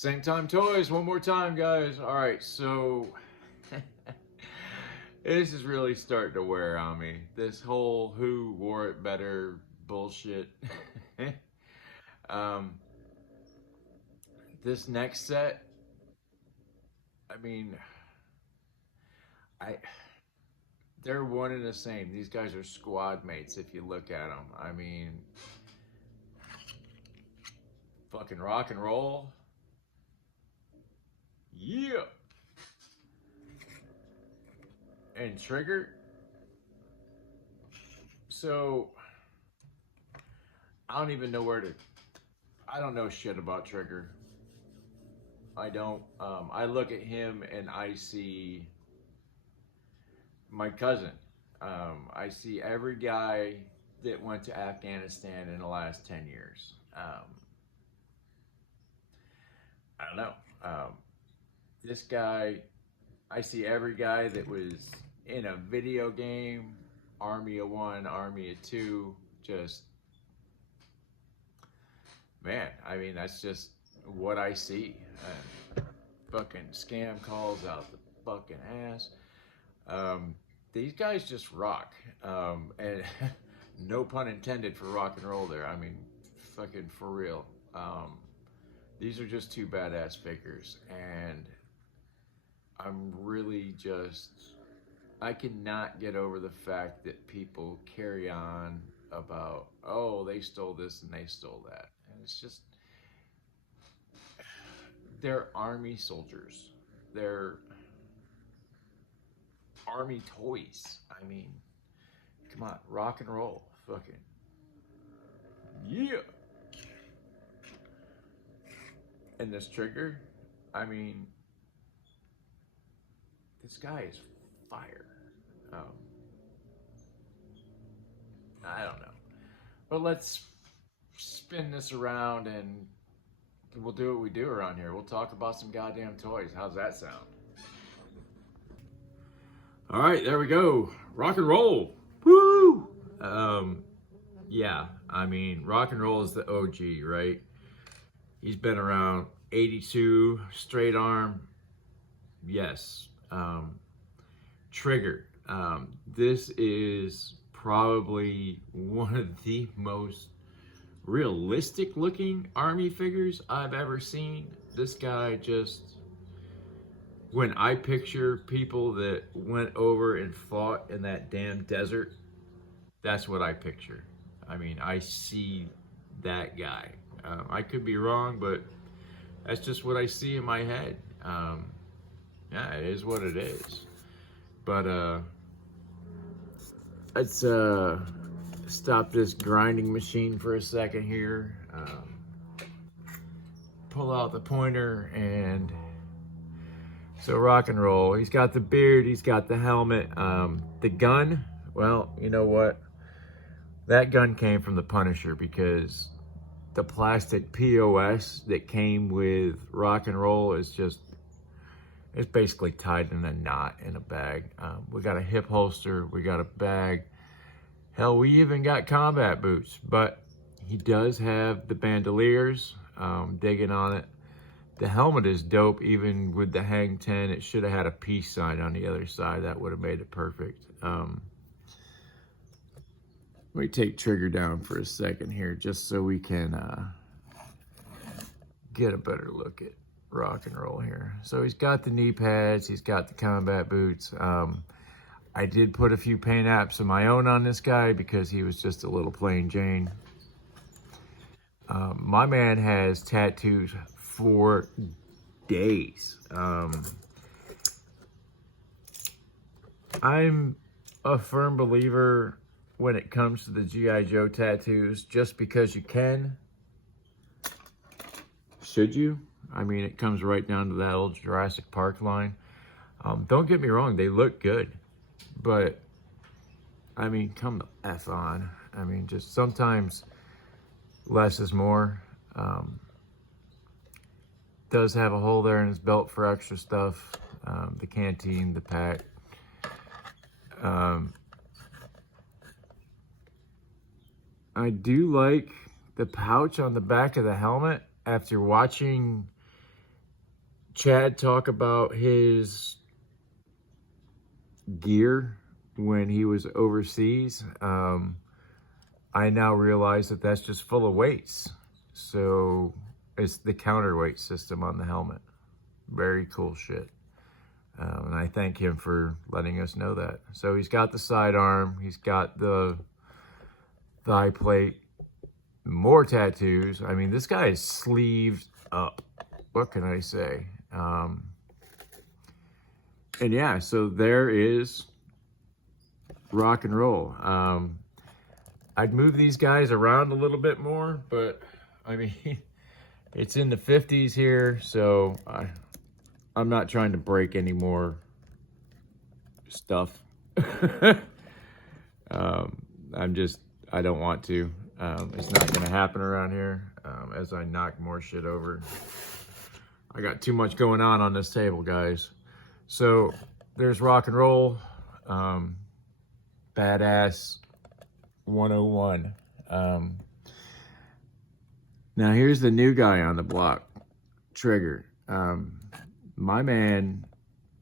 Same time toys, one more time, guys. All right, so this is really starting to wear on me. This whole who wore it better bullshit. um, this next set, I mean, I they're one and the same. These guys are squad mates if you look at them. I mean, fucking rock and roll. Yeah. And Trigger. So I don't even know where to. I don't know shit about Trigger. I don't. I look at him and I see my cousin. I see every guy that went to Afghanistan in the last 10 years. I don't know. This guy, I see every guy that was in a video game, Army of One, Army of Two, just, man, I mean, that's just what I see. Fucking scam calls out the fucking ass. These guys just rock. And no pun intended for rock and roll there. I mean, fucking for real. These are just two badass figures. And I'm really just, I cannot get over the fact that people carry on about, oh, they stole this and they stole that. And it's just, they're army soldiers. They're army toys. I mean, come on, rock and roll. Fucking, yeah. And this Trigger, I mean, this guy is fire. I don't know. But let's spin this around and we'll do what we do around here. We'll talk about some goddamn toys. How's that sound? All right, there we go. Rock and roll. Woo! Yeah, I mean, rock and roll is the OG, right? He's been around. 82, straight arm. Yes. Trigger. This is probably one of the most realistic looking army figures I've ever seen. This guy just, when I picture people that went over and fought in that damn desert, that's what I picture. I mean, I see that guy. I could be wrong, but that's just what I see in my head. Yeah, it is what it is. But let's stop this grinding machine for a second here. Pull out the pointer, and so rock and roll. He's got the beard, he's got the helmet. The gun, well, you know what? That gun came from the Punisher, because the plastic POS that came with rock and roll is just, it's basically tied in a knot in a bag. We got a hip holster, we got a bag. Hell, we even got combat boots, but he does have the bandoliers, digging on it. The helmet is dope, even with the hang 10. It should have had a peace sign on the other side. That would have made it perfect. Let me take Trigger down for a second here, just so we can get a better look at rock and roll here. So he's got the knee pads, he's got the combat boots. I did put a few paint apps of my own on this guy because he was just a little plain Jane. My man has tattoos for days. I'm a firm believer when it comes to the G.I. Joe tattoos, just because you can, should you? I mean, it comes right down to that old Jurassic Park line. Don't get me wrong, they look good, but I mean, come the F on. I mean, just sometimes less is more. Does have a hole there in his belt for extra stuff. The canteen, the pack. I do like the pouch on the back of the helmet. After watching Chad talk about his gear when he was overseas. I now realize that that's just full of weights. So it's the counterweight system on the helmet. Very cool shit. And I thank him for letting us know that. So he's got the sidearm. He's got the thigh plate. More tattoos. I mean, this guy is sleeved up. What can I say? And yeah, so there is rock and roll. I'd move these guys around a little bit more, but I mean, it's in the 50s here, so I'm not trying to break any more stuff. I don't want to. It's not going to happen around here as I knock more shit over. I got too much going on this table, guys. So there's rock and roll, badass 101. Now here's the new guy on the block, Trigger. My man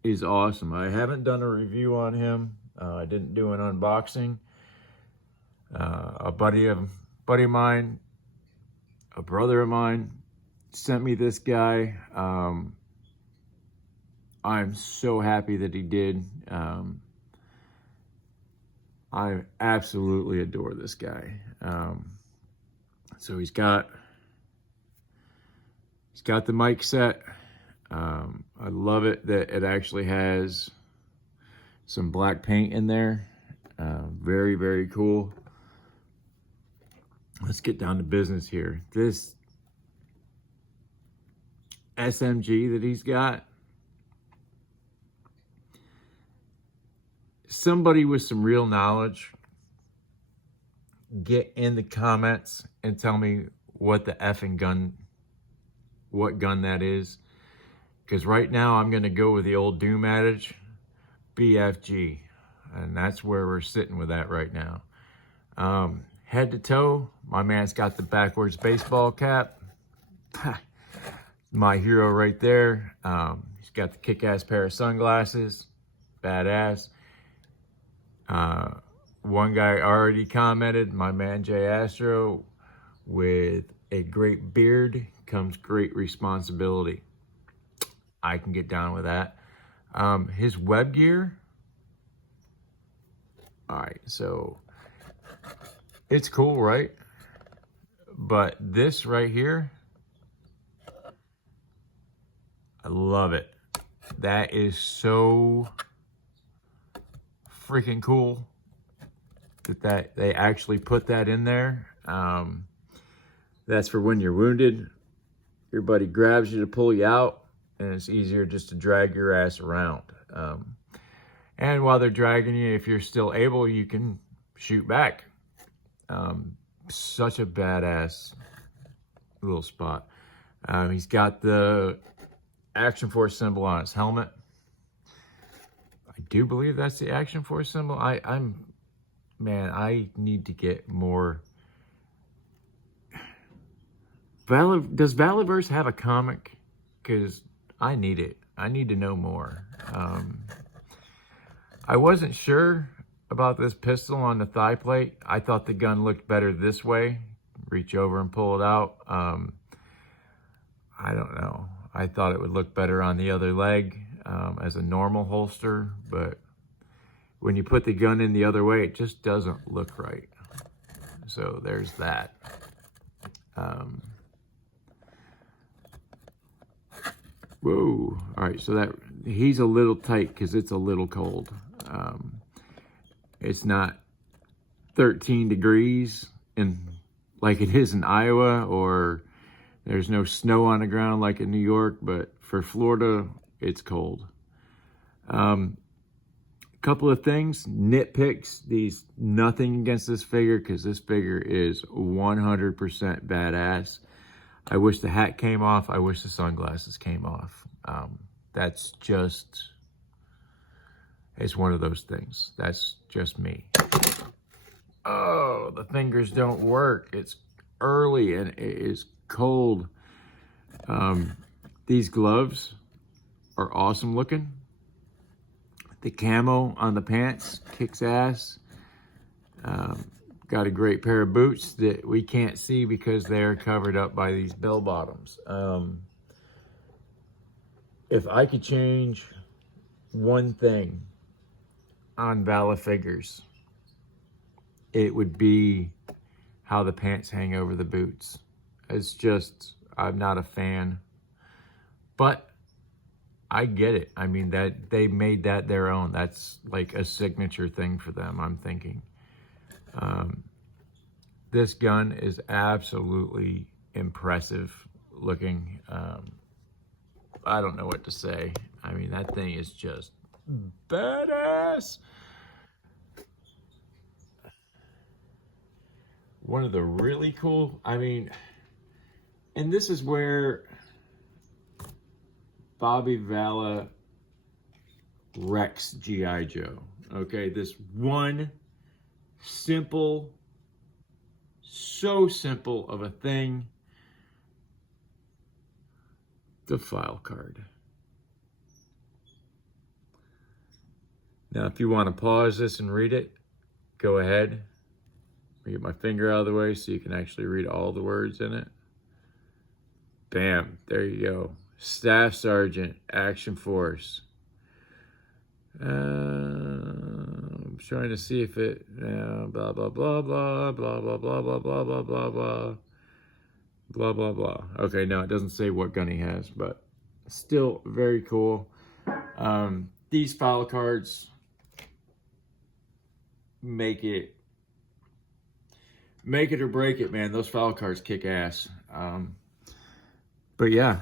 is awesome. I haven't done a review on him. I didn't do an unboxing. A buddy of mine, a brother of mine, sent me this guy. I'm so happy that he did. I absolutely adore this guy. So he's got the mic set. I love it that it actually has some black paint in there. Very, very cool. Let's get down to business here. This SMG that he's got, somebody with some real knowledge, get in the comments and tell me what the effing gun, what gun that is. Because right now I'm going to go with the old Doom adage, BFG. And that's where we're sitting with that right now. Head to toe, my man's got the backwards baseball cap. My hero right there. He's got the kick-ass pair of sunglasses. Badass. One guy already commented, my man Jay Astro, with a great beard comes great responsibility. I can get down with that. His web gear. All right, so it's cool, right? But this right here, I love it. That is so freaking cool that they actually put that in there. That's for when you're wounded. Your buddy grabs you to pull you out, and it's easier just to drag your ass around. And while they're dragging you, if you're still able, you can shoot back. Such a badass little spot. He's got the Action Force symbol on his helmet. I do believe that's the Action Force symbol. Man, I need to get more. Does Valiverse have a comic? Because I need it. I need to know more. I wasn't sure about this pistol on the thigh plate. I thought the gun looked better this way. Reach over and pull it out. I don't know. I thought it would look better on the other leg as a normal holster, but when you put the gun in the other way, it just doesn't look right. So there's that. Whoa. All right, so that he's a little tight because it's a little cold. It's not 13 degrees like it is in Iowa, or there's no snow on the ground like in New York, but for Florida, it's cold. Couple of things, nitpicks. Nothing against this figure, because this figure is 100% badass. I wish the hat came off. I wish the sunglasses came off. That's just, it's one of those things. That's just me. Oh, the fingers don't work. It's early and it is cold. These gloves are awesome looking. The camo on the pants kicks ass. Got a great pair of boots that we can't see because they're covered up by these bell bottoms. If I could change one thing on Vala figures, it would be how the pants hang over the boots. It's just, I'm not a fan, but I get it. I mean, that they made that their own. That's like a signature thing for them, I'm thinking. This gun is absolutely impressive looking. I don't know what to say. I mean, that thing is just badass. One of the really cool, I mean, and this is where Bobby Vala wrecks G.I. Joe. Okay, this one simple, so simple of a thing, the file card. Now, if you want to pause this and read it, go ahead. Let me get my finger out of the way so you can actually read all the words in it. Bam, there you go. Staff Sergeant, Action Force. I'm trying to see if it, blah, blah, blah, blah, blah, blah, blah, blah, blah, blah, blah, blah, blah, blah, blah. Okay, no, it doesn't say what gun he has, but still very cool. These file cards make it or break it, man. Those file cards kick ass. But yeah,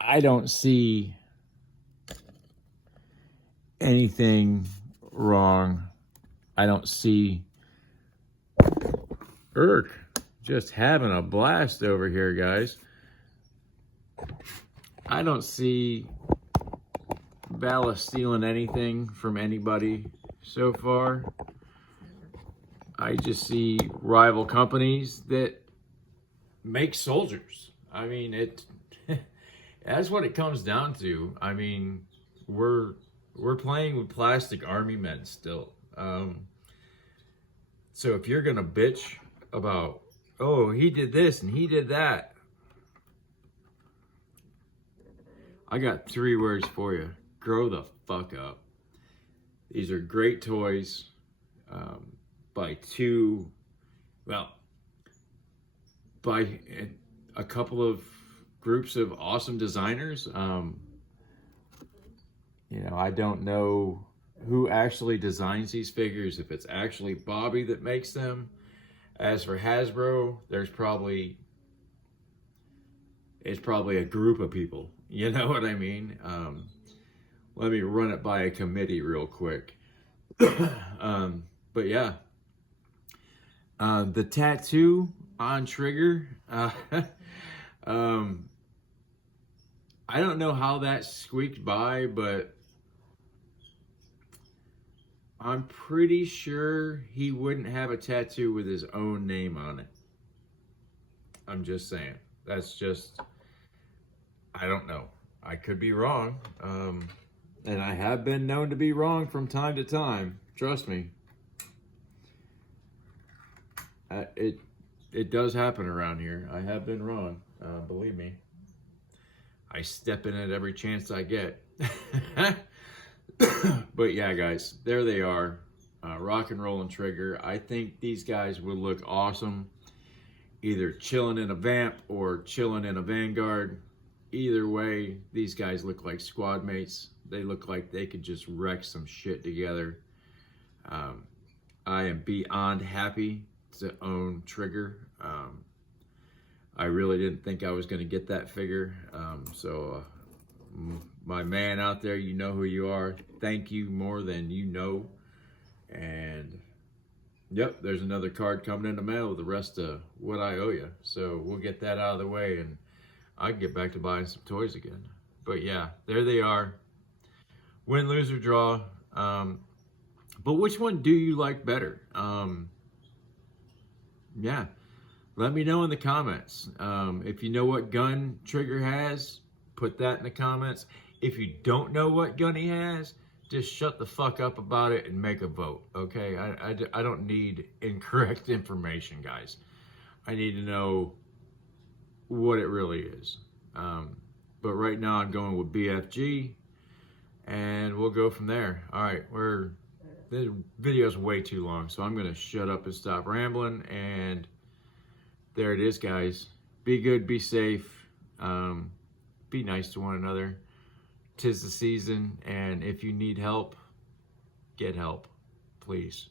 I don't see anything wrong. I don't see Urk just having a blast over here, guys. I don't see Vala stealing anything from anybody so far. I just see rival companies that make soldiers. I mean, that's what it comes down to. I mean, we're playing with plastic army men still. So if you're gonna bitch about, oh, he did this and he did that, I got 3 words for you. Grow the fuck up. These are great toys by a couple of groups of awesome designers. You know, I don't know who actually designs these figures, if it's actually Bobby that makes them. As for Hasbro, it's probably a group of people. You know what I mean? Let me run it by a committee real quick. But yeah, the tattoo on Trigger, I don't know how that squeaked by, but I'm pretty sure he wouldn't have a tattoo with his own name on it. I'm just saying. That's just, I don't know. I could be wrong. And I have been known to be wrong from time to time. Trust me. It does happen around here. I have been wrong. Believe me. I step in it every chance I get. But yeah, guys, there they are. Rock and Roll and Trigger. I think these guys would look awesome either chilling in a Vamp or chilling in a Vanguard. Either way, these guys look like squad mates. They look like they could just wreck some shit together. I am beyond happy to own Trigger. I really didn't think I was going to get that figure. My man out there, you know who you are. Thank you more than you know. And yep, there's another card coming in the mail with the rest of what I owe you. So we'll get that out of the way and I can get back to buying some toys again. But yeah, there they are. Win, lose, or draw. But which one do you like better? Yeah, let me know in the comments. If you know what gun Trigger has, put that in the comments. If you don't know what gun he has, just shut the fuck up about it and make a vote, okay? I don't need incorrect information, guys. I need to know what it really is. But right now I'm going with BFG, and we'll go from there. All right, the video's way too long, so I'm gonna shut up and stop rambling, and there it is, guys. Be good, be safe, be nice to one another. 'Tis the season, and if you need help, get help, please.